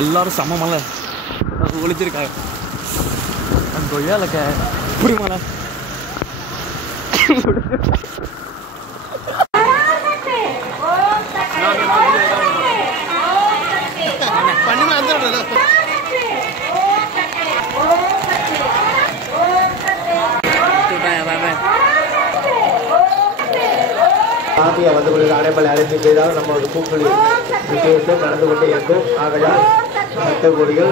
எல்லாரும் சம மலை ஒழிச்சிருக்காங்க அந்த கொய்யாலக்க இப்படி மலை சாமியை வந்து அடைமலை அழைத்து செய்தால் நம்ம ஒரு பூக்குழி விசேஷம் நடந்து கொண்டே இருக்கும். ஆகையால் மற்ற கொடிகள்.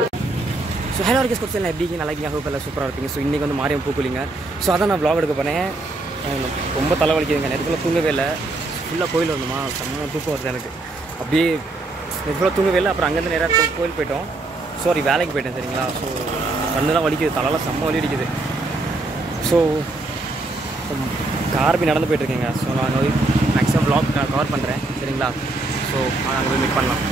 ஸோ ஹலோ ஆர்கெஸ் கொடுத்து எப்படி நல்லா இருக்கீங்க? ஹோப் எல்லாம் சூப்பராக இருப்பீங்க. ஸோ இன்றைக்கி வந்து மாரியம் பூக்குலிங்க. ஸோ அதான் நான் வ்ளாக் எடுக்க போனேன். ரொம்ப தலைவலிக்குதுங்க. நேரத்தில் தூங்கவே இல்லை. ஃபுல்லாக கோயில் வரணுமா, செம்ம தூக்கம் வருது எனக்கு. அப்படியே ஃபுல்லாக தூங்கவே இல்லை. அப்புறம் அங்கேருந்து நேராக கோயில் போயிட்டோம். சாரி வேலைக்கு போயிட்டேன் சரிங்களா. ஸோ கண்ணுலாம் வலிக்குது, தலைலாம் செம்ம வலி அடிக்குது. ஸோ கார்பி நடந்து போய்ட்டுருக்கேங்க. ஸோ நான் மேக்ஸிமம் வ்ளாக் கவர் பண்ணுறேன் சரிங்களா. ஸோ அங்கே போய் மீட் பண்ணலாம்.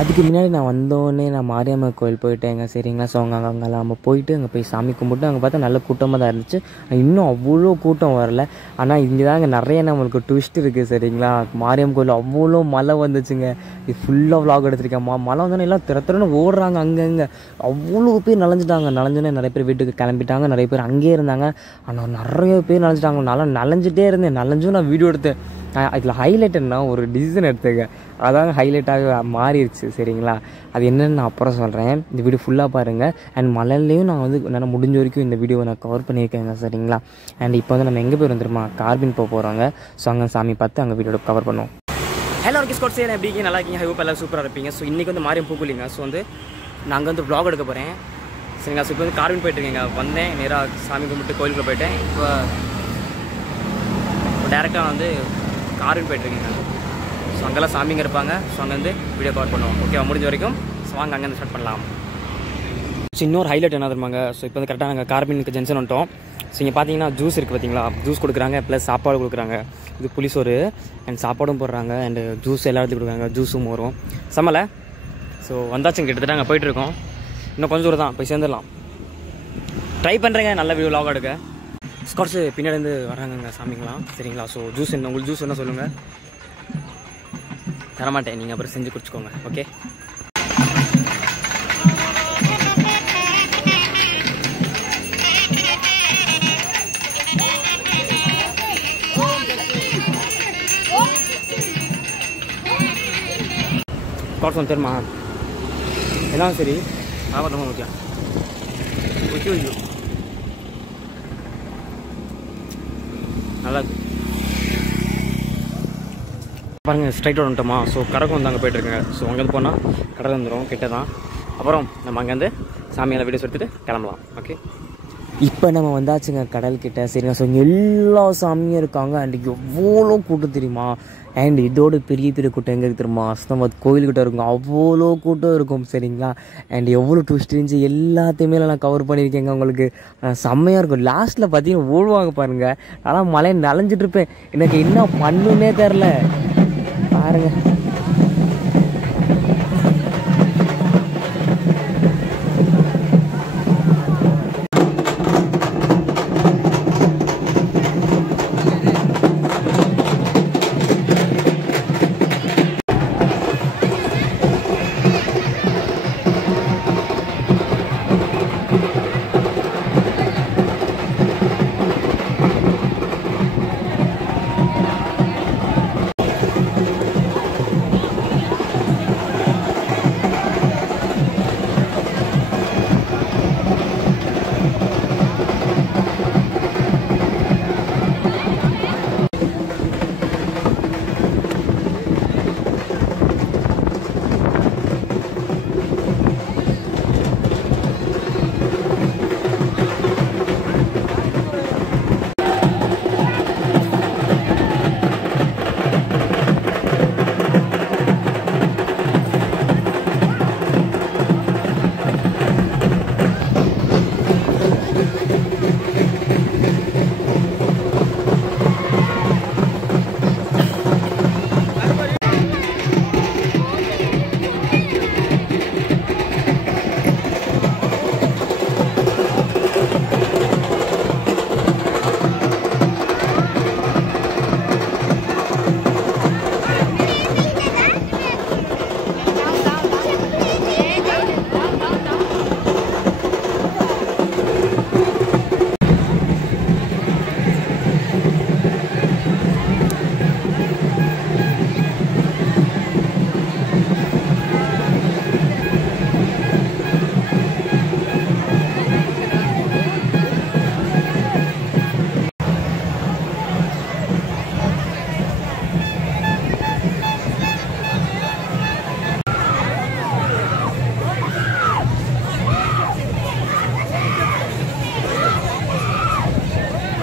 அதுக்கு முன்னாடி நான் வந்தோடனே நான் மாரியம்மன் கோயில் போயிட்டேங்க சரிங்களா. ஸோ அங்கே நம்ம போயிட்டு அங்கே போய் சாமி கும்பிட்டு அங்கே பார்த்தா நல்ல கூட்டமாக தான் இருந்துச்சு. இன்னும் அவ்வளோ கூட்டம் வரல. ஆனால் இங்கே தான் இங்கே நிறைய நம்மளுக்கு ட்விஸ்ட் இருக்குது சரிங்களா. மாரியம்மன் கோயில் அவ்வளோ மழை வந்துச்சுங்க. இது ஃபுல்லாக வ்ளாக் எடுத்திருக்கேன். மழை வந்தோன்னே எல்லாம் திறன்னு ஓடுறாங்க. அங்கங்கே அவ்வளோ பேர் நனைஞ்சிட்டாங்க. நனைஞ்சோன்னே நிறைய பேர் வீட்டுக்கு கிளம்பிட்டாங்க. நிறைய பேர் அங்கேயே இருந்தாங்க. ஆனால் நிறைய பேர் நனைஞ்சிட்டாங்க. நல்லா நனைஞ்சிட்டே இருந்தேன். நனைஞ்சும் நான் வீடியோ எடுத்தேன். இதில் ஹைலைட் என்ன, ஒரு டிசிஷன் எடுத்துக்க, அதாங்க ஹைலைட்டாக மாறிடுச்சு சரிங்களா. அது என்னென்னு நான் அப்புறம் சொல்கிறேன். இந்த வீடியோ ஃபுல்லாக பாருங்கள். அண்ட் மலையிலையும் நான் வந்து என்னால் முடிஞ்ச வரைக்கும் இந்த வீடியோவை நான் கவர் பண்ணியிருக்கேங்க சரிங்களா. அண்ட் இப்போ வந்து நம்ம எங்கே போய் வந்துருமா, கார்பின் போகிறாங்க. ஸோ அங்கே சாமி பார்த்து அங்கே வீடியோட கவர் பண்ணுவோம். ஹலோ ஆர்கெஸ் கோட் எப்படி இருக்கீங்க? நல்லா இருக்கீங்க? ஹோப் எல்லாம் சூப்பராக இருப்பீங்க. ஸோ இன்றைக்கி வந்து மாரியம் பூக்குலிங்க. ஸோ வந்து நாங்கள் வந்து வ்ளாக் எடுக்க போகிறேன் சரிங்களா. ஸோ இப்போ வந்து கார்பின் போயிட்டுருக்கேங்க. வந்தேன் நேராக சாமி கும்பிட்டு கோயிலுக்குள்ளே போயிட்டேன். இப்போ டேரெக்டாக வந்து கார்பின் போய்ட்டுருக்கீங்க. ஸோ அங்கெல்லாம் சாமிங்க இருப்பாங்க. ஸோ அங்கேருந்து வீடியோ கவர் பண்ணுவோம். ஓகேவா, முடிஞ்ச வரைக்கும். ஸோ வாங்க அங்கேருந்து ஸ்டார்ட் பண்ணலாம். ஸோ இன்னொரு ஹைலைட் என்ன தருவாங்க. ஸோ இப்போ வந்து கரெக்டாக நாங்கள் கார்பினுக்கு ஜங்ஷன் வந்துட்டோம். ஸோ இங்கே பார்த்தீங்கன்னா ஜூஸ் இருக்குது பார்த்தீங்களா. ஜூஸ் கொடுக்குறாங்க, ப்ளஸ் சாப்பாடு கொடுக்குறாங்க. இது புளிசோறு அண்ட் சாப்பாடும் போடுறாங்க. அண்டு ஜூஸ் எல்லா இடத்துலையும் கொடுக்குறாங்க. ஜூஸும் வரும் சமலை. ஸோ வந்தாச்சுங்க, கிட்டத்தட்ட அங்கே போயிட்டுருக்கோம். இன்னும் கொஞ்சம் தூரம் தான், போய் சேர்ந்துடலாம். ட்ரை பண்ணுறேங்க நல்ல வீடியோ வ்ளாக் எடுக்க. ஸ்காட்ஸு பின்னாடி இருந்து வராங்கங்க சாமிங்களாம் சரிங்களா. ஸோ ஜூஸ் என்ன, உங்களுக்கு ஜூஸ் என்ன சொல்லுங்கள். தரமாட்டேன், நீங்கள் அப்புறம் செஞ்சு குடிச்சுக்கோங்க. ஓகே, ஸ்காட்ஸ் வந்து தெரியுமா எல்லாம் சரி ஆகட்டும். ஓகே ஓகே ஓகே நல்லா பாருங்கள். ஸ்ட்ரைட்டாக வந்துட்டோமா. ஸோ கடற்கும் வந்து அங்கே போய்ட்டுருக்கேங்க. ஸோ அங்கேருந்து போனால் கடல் வந்துடும், கிட்ட தான். அப்புறம் நம்ம அங்கேருந்து சாமியெல்லாம் வீடியோஸ் எடுத்துகிட்டு கிளம்பலாம். ஓகே, இப்போ நம்ம வந்தாச்சுங்க கடல்கிட்ட சரிங்க. ஸோ எல்லா சாமியும் இருக்காங்க. அண்ட் எவ்வளோ கூட்டம் தெரியுமா. அண்ட் இதோட பெரிய பெரிய கூட்டம் எங்கே இருக்குது தெரியுமா, அஸ்தாபாத் கோயில்கிட்ட இருக்கும். அவ்வளோ கூட்டம் இருக்கும் சரிங்களா. அண்ட் எவ்வளோ ட்விஸ்ட் இருந்துச்சு எல்லாத்தையுமே நான் கவர் பண்ணியிருக்கேங்க. உங்களுக்கு செம்மையாக இருக்கும். லாஸ்ட்டில் பார்த்தீங்கன்னா ஓடுவாங்க பாருங்கள். ஆனால் மழையை நனைஞ்சிட்டு இருப்பேன். எனக்கு என்ன பண்ணுன்னே தெரில பாருங்க.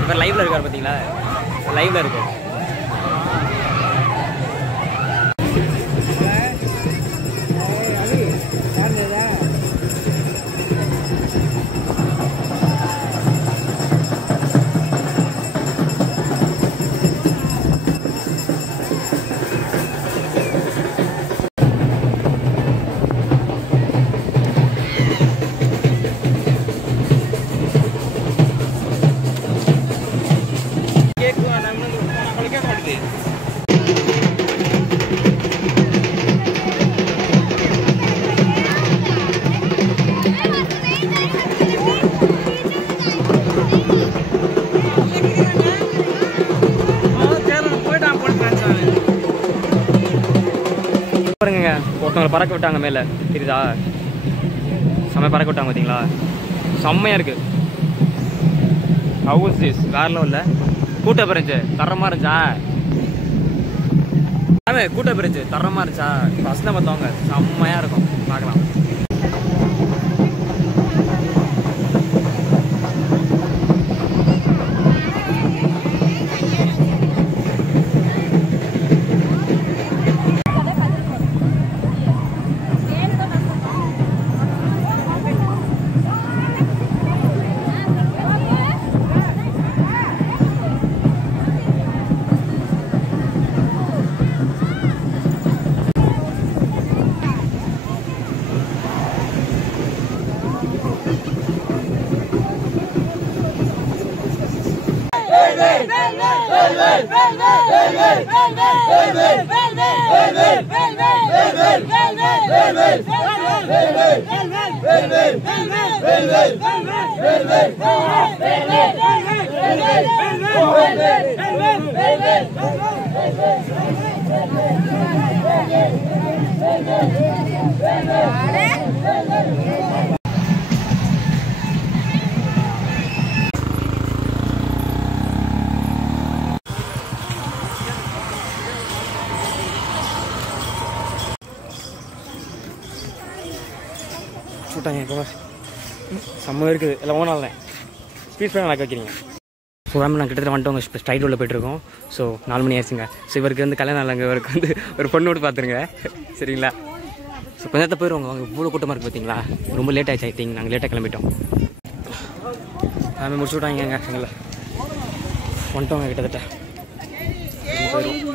இவர் லைவ்ல இருக்கார் பார்த்தீங்களா, லைவ்ல இருக்கு. பாருங்க, ஒருத்தவங்களை பறக்க விட்டாங்க மேலே, தெரியுதா? செம்மையாக பறக்க விட்டாங்க பார்த்தீங்களா, செம்மையாக இருக்குது. ஹவுஸ் திஸ் வேற லெவல்ல. கூட்டம் இருந்துச்சு, தரமாக இருந்துச்சா? கூட்டம் இருந்துச்சு, தரமாக இருந்துச்சா? ஃபஸ்ட்டில் பார்த்தவங்க செம்மையாக இருக்கும், பார்க்கலாம். செம்ம இருக்குது, எல்லாம் ஓனால ஸ்பீட் ஃபேன் நடக்க வைக்கிறீங்க. ஸோ நாங்கள் கிட்டத்தட்ட வந்துட்டோங்க, இப்போ ஸ்ட்ரைட் ரோடில் போய்ட்டுருக்கோம். ஸோ 4 மணி ஆயிடுச்சுங்க. ஸோ இவருக்கு வந்து கல்யாணம் இல்லைங்க, இவருக்கு வந்து ஒரு பொண்ணோடு பார்த்துருங்க, சரிங்களா? ஸோ கொஞ்ச நேரத்தை போயிடுவாங்க, அவங்க இவ்வளோ கூட்டமாக இருக்குது பார்த்தீங்களா, ரொம்ப லேட் ஆகிடுச்சு. ஐ திங்க் நாங்கள் லேட்டாக கிளம்பிட்டோம். நாங்கள் முடிச்சு விட்டாங்க எங்களை வந்துட்டோங்க கிட்டத்தட்ட போயிடுவோம்.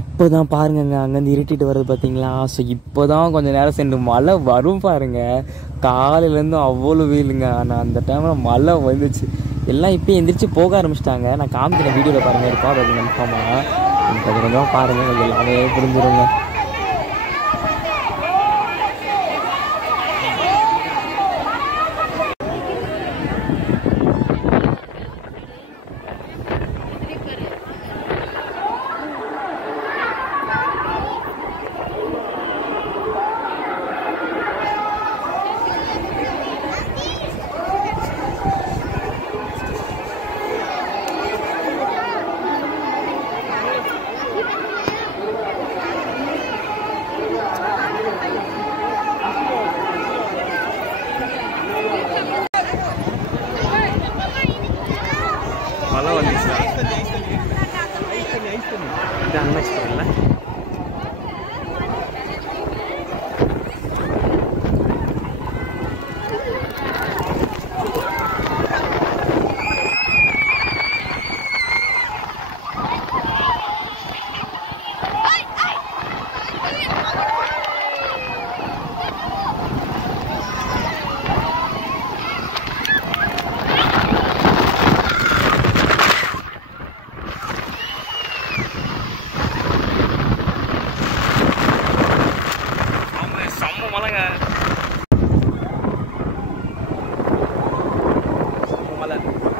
இப்போ தான் பாருங்கங்க அங்கேருந்து இருட்டிட்டு வருது பார்த்தீங்களா. ஸோ இப்போ தான் கொஞ்சம் நேரம் சென்று மழை வரும் பாருங்கள். காலையிலேருந்து அவ்வளோ வெயிலுங்க. ஆனால் அந்த டைமில் மழை வந்துச்சு. எல்லாம் இப்போ எந்திரிச்சு போக ஆரம்பிச்சிட்டாங்க. நான் காமிக்கிற வீடியோவில் பாருங்கள் இருக்கோம், அது கன்ஃபார்மாக எனக்கு அது கொஞ்சம் பாருங்கள், எல்லாமே புரிஞ்சிருங்க.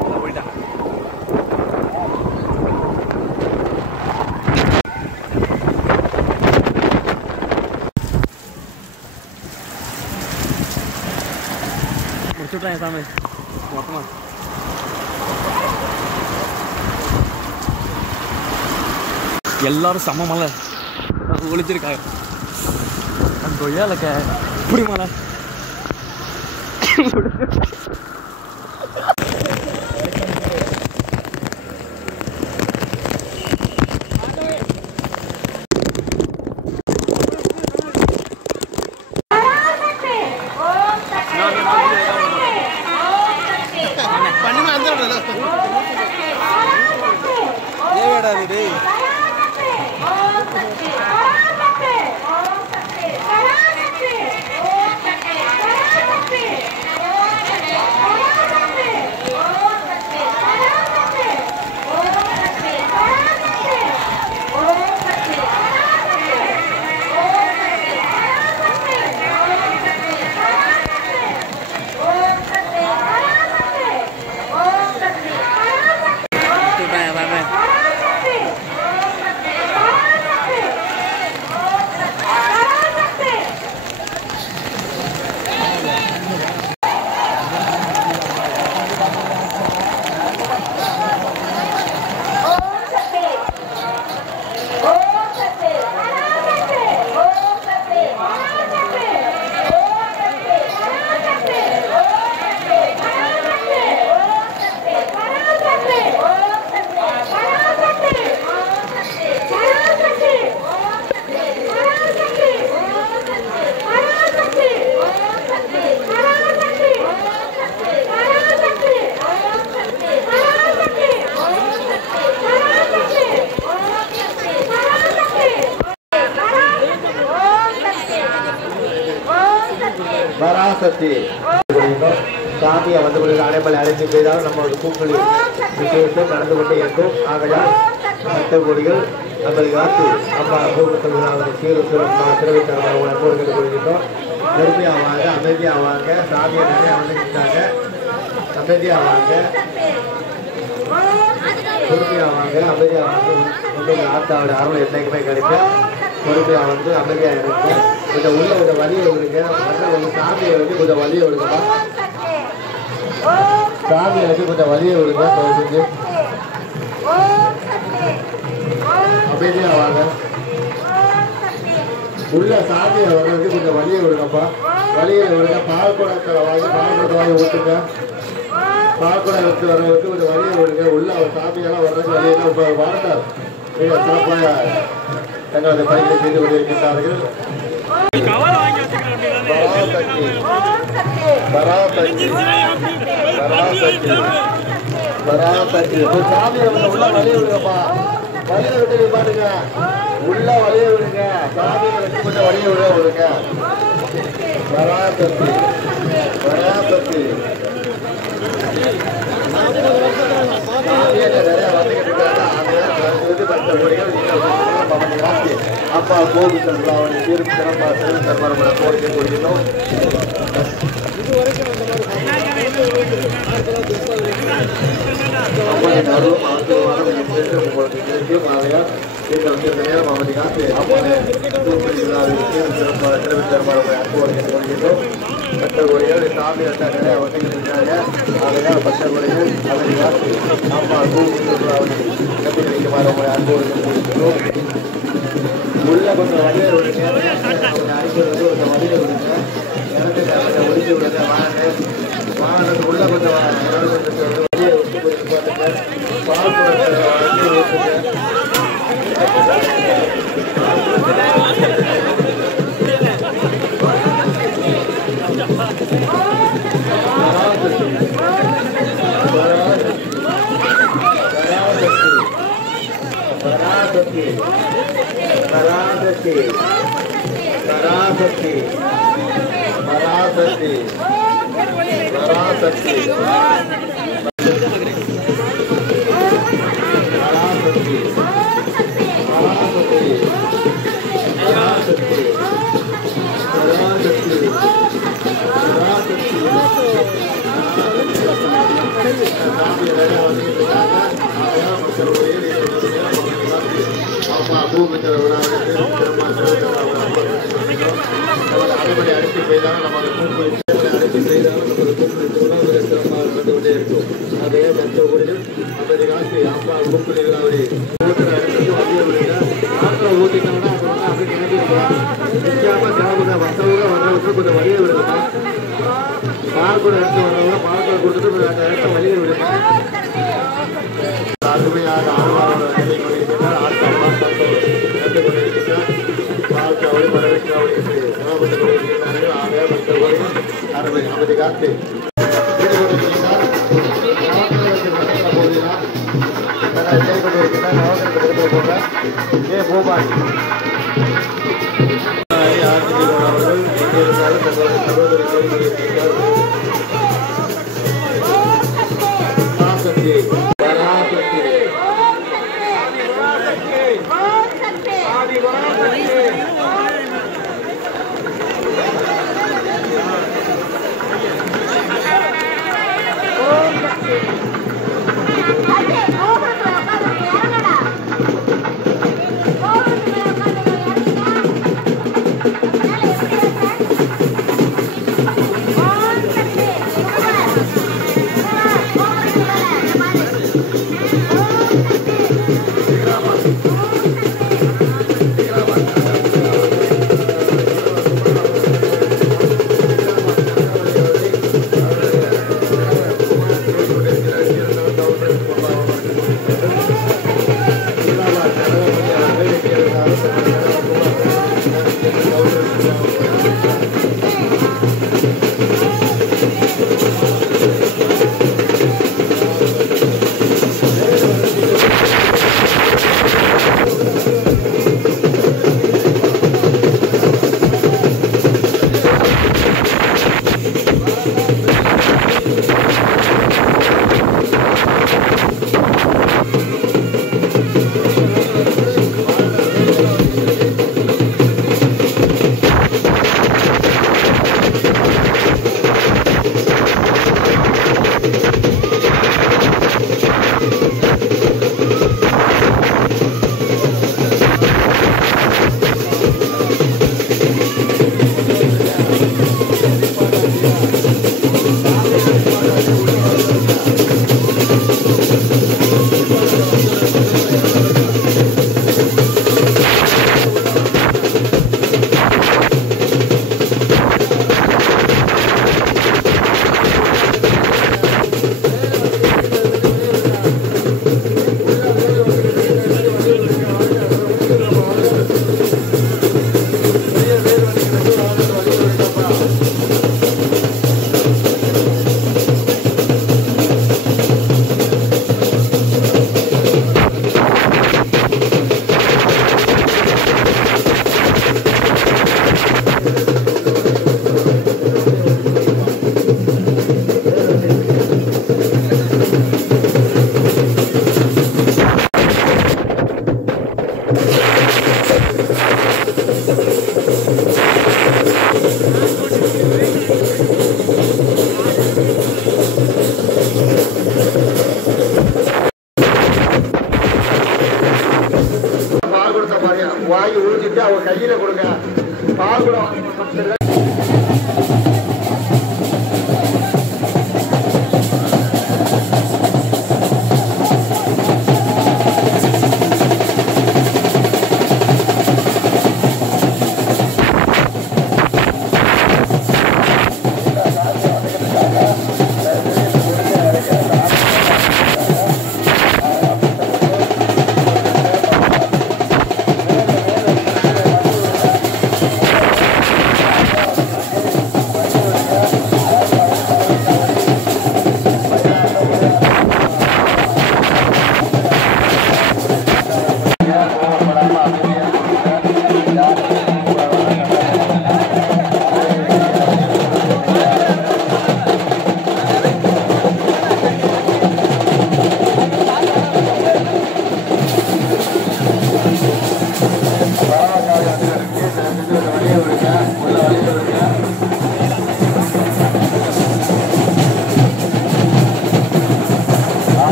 போல போயிட்டாங்க. முடிச்சுட்றேன் சாமி மொத்தமாக. எல்லாரும் செம்ம மலை ஒழிச்சிருக்காங்க. அந்த கொய்யாலக்க இப்படி மலை பராசக்தி சாமியை வந்து கொண்டு அனைப்பல் அழைத்து செய்தால் நம்ம ஒரு பூக்களி விசேஷம் நடந்து கொண்டே இருக்கும். ஆகையால் மற்ற கொடிகள் நம்மளை காத்து அப்பா பூக்கள் சீரும் சிறப்பாக சிறவை தரமாக அன்போடு கேட்டுக் கொள்கின்றோம். பொறுமையாவாங்க, அமைதியாவாங்க. சாமியை நிறைய வந்துட்டாங்க. அமைதியாவாங்க, பொறுமையாவாங்க, அமைதியாவாங்க. உங்கள் ஆத்தாவோட அருள் என்னைக்குமே கிடைக்கும். பொறுமையாக வந்து அமைதியாக இருக்கு. கொஞ்சம் உள்ள கொஞ்சம் வலியை விடுங்க. சாமியை வந்து கொஞ்சம் வலியை விடுங்கப்பா. சாமியை வந்து கொஞ்சம் வலியை விடுங்க. செஞ்சு அமைதியாக வாங்க. உள்ள சாமியை வர்றதுக்கு கொஞ்சம் வலியை விடுங்கப்பா. வலியை விடுங்க. பால் குடத்தில் வாங்கி பால் குடத்தை வாங்கி ஊற்றுங்க. பால் குடம் எடுத்து வர்றதுக்கு கொஞ்சம் வலியை விடுங்க. உள்ள அவர் சாமியெல்லாம் வர்றதுக்கு வலியெல்லாம் இப்போ வாழ்ந்தார். மிக சிறப்பாக தங்களது பணிகளை செய்து கொண்டிருக்கின்றார்கள். சாமியை உள்ள வலிய விடுங்கப்பா. வலிய விட்டு பாட்டுங்க. உள்ள வலிய விடுங்க. சாமியை வச்சு கொஞ்சம் வலிய விடுங்க. பராசக்தி பராசக்தி நிறைய வந்துகிட்டு இருக்காங்க. அப்பா கோவிந்தர் அவருடைய தீர்ப்பு சிறப்பாக சிறந்த தர்மரமான கோரிக்கை கொள்கிறோம். மற்ற கோரிகள் சாமி நிறைய வந்துகிட்டு இருக்காங்க. ஆகையால் மற்ற கோரிகள் அவரை காத்து அப்பா கோவிந்தர் அவரை கட்டி வைக்குமாறு உங்களை அன்போடு கொள்கிறோம். உள்ள கொஞ்சம் வழியை விடுங்க. அவங்க அடிக்கிறது கொஞ்சம் வழியை விடுங்க. எனக்கு ஒழிச்சு விடுங்க. வாகனத்து உள்ள கொஞ்சம் வழியை விட்டு போட்டுங்க. பால் குடத்தை வழியை விட்டுங்க. பராசக்தி பராசக்தி பராசக்தி பராசக்தி பராசக்தி பராசக்தி அழைச்சி செய்தாலும் நமது கூப்பிட்டு உணவு சிறப்பாக நடந்து கொண்டே இருக்கும். அதே பக்தகுடியில் அப்படி காசி அப்பா கூப்பிட்டு அவரை ஊற்றுற இடத்துக்கு வண்டியை விடுங்க. ஆற்ற ஊற்றிட்டோம்னா அது வந்து அப்படி கிளம்பிடுவோம். நிற்காம தேவைப்பட வந்தவங்க வர்றதுக்கு கொஞ்சம் வழியை விடுங்க. பால் கூட எடுத்து வந்தவங்க பால் கொடுத்துட்டு அந்த இடத்த வழியை விடுங்க. அருமையாக ஆழ்வாரோட நிலை கொண்டிருக்கிறார். ஆட்காமா கண்டு கொண்டிருக்கிறார். பால்காவடி வரவேற்காவடி சமாபத்து கொண்டிருக்கிறார்கள். ஆக பக்தர்களை அருமை அமைதி காத்து கொண்டிருக்கிறார். பூபாய் அவர்கள் எங்கே இருந்தாலும் தங்களுடைய சகோதரி கொண்டிருக்கிறார்.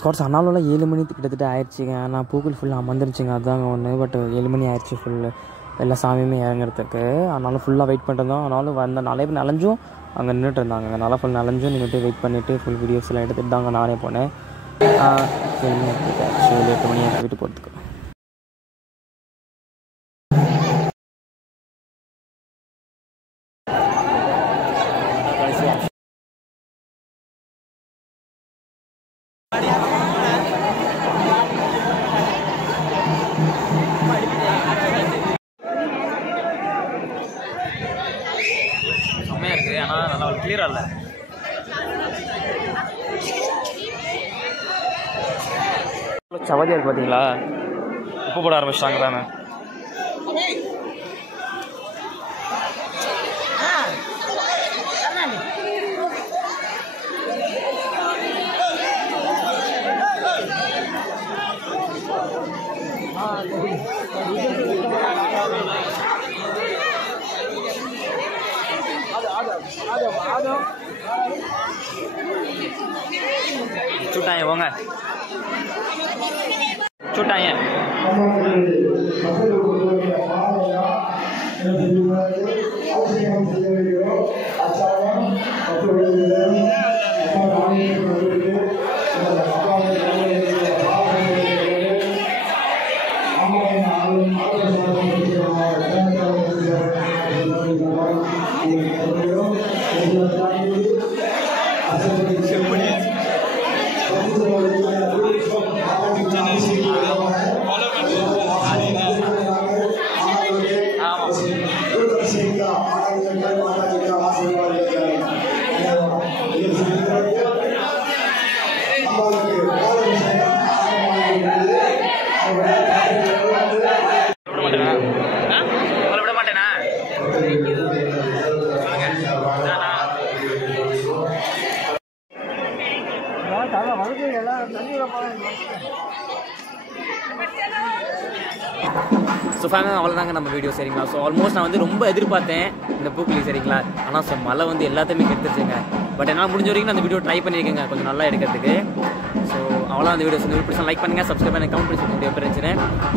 ஸ்காட்ஸ் ஆனாலும் 7 மணி கிட்டத்தட்ட ஆயிடுச்சுங்க. ஆனால் பூக்கள் ஃபுல்லாக அமர்ந்துருச்சுங்க, அதுதாங்க ஒன்று. பட் 7 மணி ஆயிடுச்சு ஃபுல்லு எல்லா சாமியுமே இறங்குறதுக்கு. ஆனாலும் ஃபுல்லாக வெயிட் பண்ணிட்டு ஆனாலும் வந்த நிறைய பேர் நனைஞ்சும் அங்கே நின்றுட்டு இருந்தாங்க. நல்லா ஃபுல் நனைஞ்சும் நின்றுட்டு வெயிட் பண்ணிவிட்டு ஃபுல் வீடியோஸ் எல்லாம் எடுத்துகிட்டு தாங்க நானே போனேன். 7 மணி ஆக்சுவலி 8 மணி ஆகிட்டு வீட்டு போகிறதுக்கு. செம்மையாக இருக்குது, ஆனால் நல்லா கிளியராக இல்லை. சவாதியாக இருக்குது பார்த்தீங்களா, உப்பு போட ஆரம்பிச்சிட்டாங்க தானே. சுட்டாங்க போங்க, சுட்டாங்க. ஸோ ஃபேமிலி அவ்வளோதாங்க நம்ம வீடியோ, சரிங்களா. ஸோ ஆல்மோஸ்ட் நான் வந்து ரொம்ப எதிர்பார்த்தேன் இந்த பூக்குழி, சரிங்களா. ஆனால் ஸோ மழை வந்து எல்லாத்தையுமே கெடுத்துருச்சுங்க. பட் என்னால் முடிஞ்ச வரைக்கும் அந்த வீடியோ ட்ரை பண்ணியிருக்கேங்க கொஞ்சம் நல்லா எடுக்கிறதுக்கு. ஸோ அவ்வளோ அந்த வீடியோஸ் வந்து பிடிச்சா லைக் பண்ணுங்கள், சப்ஸ்கிரைப் பண்ணி கமெண்ட் பண்ணி சொல்லிட்டு எப்படி இருந்துச்சுன்னு.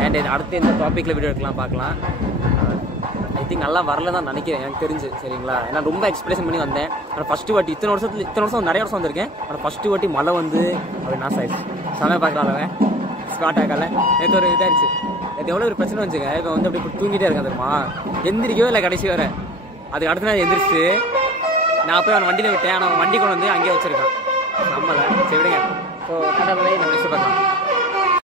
அண்ட் அடுத்து இந்த டாப்பிக்கில் வீடியோ எடுக்கலாம் பார்க்கலாம். ஐ திங்க் நல்லா வரல தான் நினைக்கிறேன் எனக்கு தெரிஞ்சு, சரிங்களா. ஏன்னா ரொம்ப எக்ஸ்பிரஷன் பண்ணி வந்தேன். ஆனால் ஃபஸ்ட்டு வாட்டி இத்தனை வருஷம் நிறைய வருஷம் வந்திருக்கேன். ஆனால் ஃபஸ்ட்டு வாட்டி மழை வந்து அப்படி நாசம் ஆயிடுச்சு. சமயம் பார்க்குறாங்க ஸ்காட் ஆகலை. நேற்று ஒரு இதாகிடுச்சு, நேற்று எவ்வளோ ஒரு பிரச்சனை வந்துச்சுங்க. இப்போ வந்து அப்படி தூங்கிட்டே இருக்கேன் தெரியுமா, எந்திரிக்கவே இல்லை கடைசி வர. அதுக்கு அடுத்த நாள் எந்திரிச்சு நான் போய் அவன் வண்டியில் விட்டேன். ஆனால் அவன் வண்டி கொண்டு வந்து அங்கேயே வச்சுருக்கான் நம்மளை. சரி விடுங்க. ஸோ கடவுளை நம்ம நெக்ஸ்ட் பார்க்கலாம்.